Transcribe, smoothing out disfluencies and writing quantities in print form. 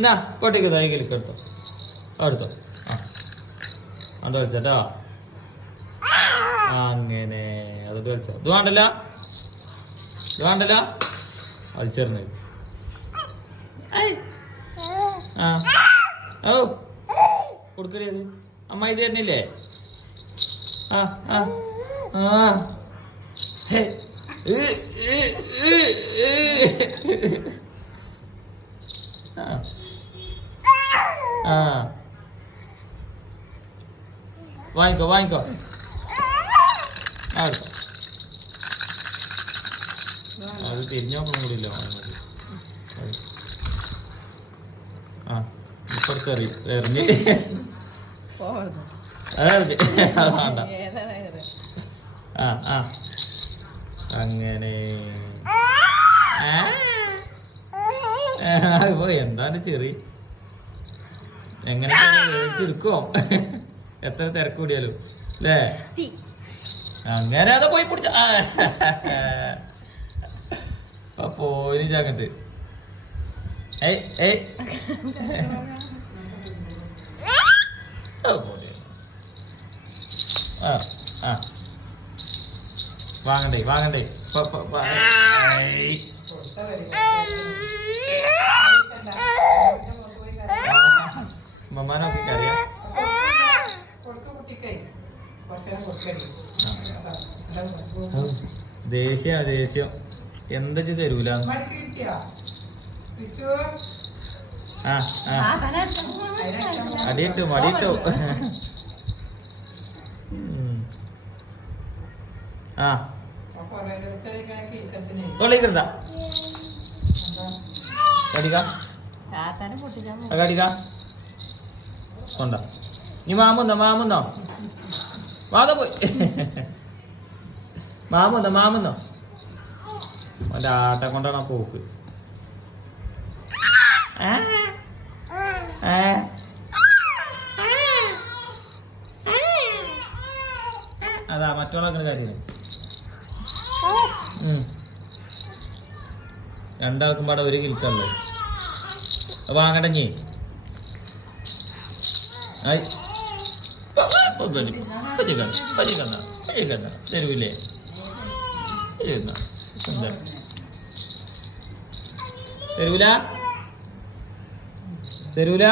എന്നാ പൊട്ടിക്ക് തൈകിലേക്ക് എടുത്തോ എടുത്തോ അത് കളിച്ചോ അങ്ങനെ അത് കളിച്ചോ ഇത് വേണ്ടല്ല കളിച്ചേർന്ന് ആ ഓ കൊടുക്കടി അത് അമ്മ ഇത് തന്നെയില്ലേ ആ ആ ആ ഹേ ആ വാങ്ങിക്കോ അത് തിരിഞ്ഞു നോക്കണം കൂടി ഇല്ല ആ ഇപ്പുറത്തെറി എറിഞ്ഞ് വേണ്ട ആ ആ അങ്ങനെ എന്താണ് ചെറി എങ്ങനെ മേടിച്ചെടുക്കുവോ എത്ര തിരക്ക് കൂടിയാലും അല്ലേ അങ്ങനെ അത് പോയി പിടിച്ച പോയി ചാങ്ങട്ട് വാങ്ങണ്ടേ മമ്മാനൊക്കെ അറിയാം ദേഷ്യം എന്താ തരൂല അടിയിട്ടു ആ കൊള്ളിക്കണ്ട കൊണ്ട നീ മാമുന്നോ വാത പോയി മാമുന്നോ അവൻ്റെ ആട്ടം കൊണ്ടാണ് പോക്ക് അതാ മറ്റുള്ള കാര്യം രണ്ടാൾക്കും പാടെ ഒരു കിൽക്കല്ലേ വാങ്ങടഞ്ഞേ തരൂല്ലേ തരൂല